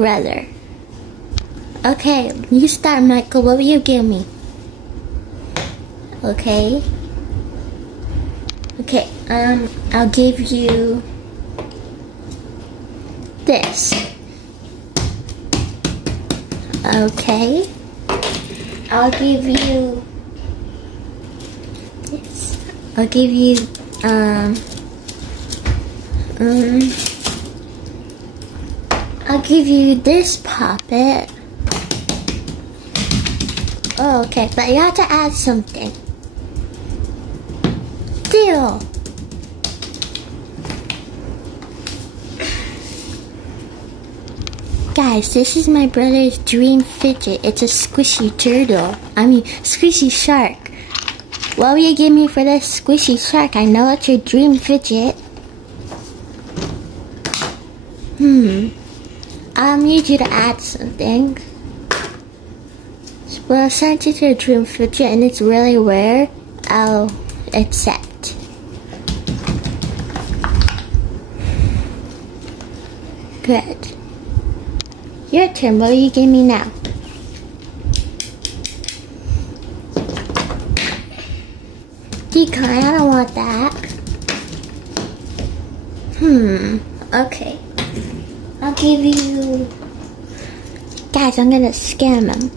brother. Okay, you start, Michael. What will you give me? Okay. Okay, I'll give you this. Okay. I'll give you this. I'll give you, I'll give you this puppet. Oh, okay, but you have to add something. Deal. Guys, this is my brother's dream fidget. It's a squishy turtle. Squishy shark. What will you give me for this squishy shark? I know it's your dream fidget. I'll need you to add something. Well, since it's your dream fidget and it's really rare, I'll accept. Good. Your turn. What will you give me now? Decon, I don't want that. Okay. I'll give you... Guys, I'm gonna scam them.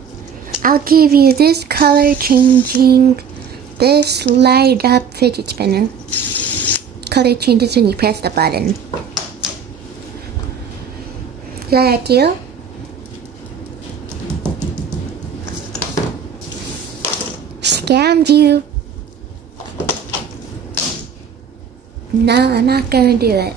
I'll give you this color changing, this light up fidget spinner. Color changes when you press the button. Is that a deal? Scammed you. No, I'm not gonna do it.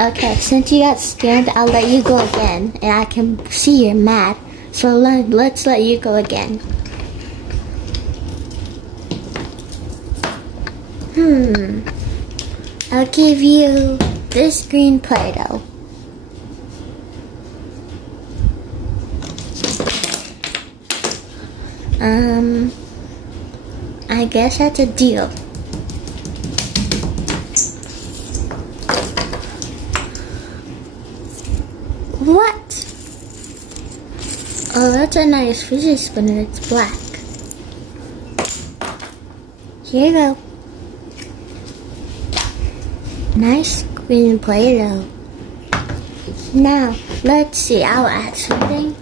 Okay, since you got scammed, I'll let you go again, and I can see you're mad. So let's let you go again. I'll give you this green Play-Doh. I guess that's a deal. What? Oh, that's a nice fidget spinner. It's black. Here you go. Nice green Play-Doh. Now, let's see. I'll add something.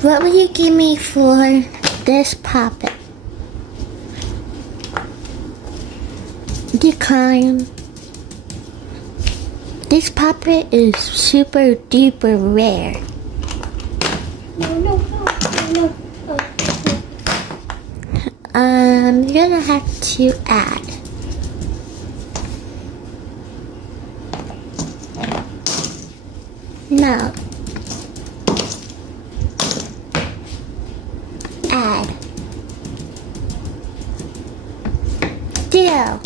What will you give me for this puppet? Decline. This puppet is super duper rare. No. You're gonna have to add. No. Add. Deal.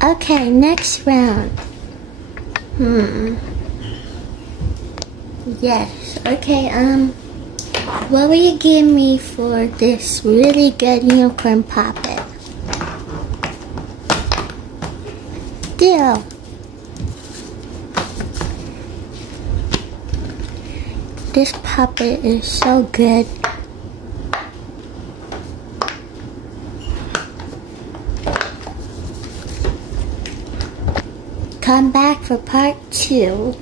Okay, next round. Yes, okay, what will you give me for this really good unicorn puppet? Deal. This puppet is so good. Come back for part 2.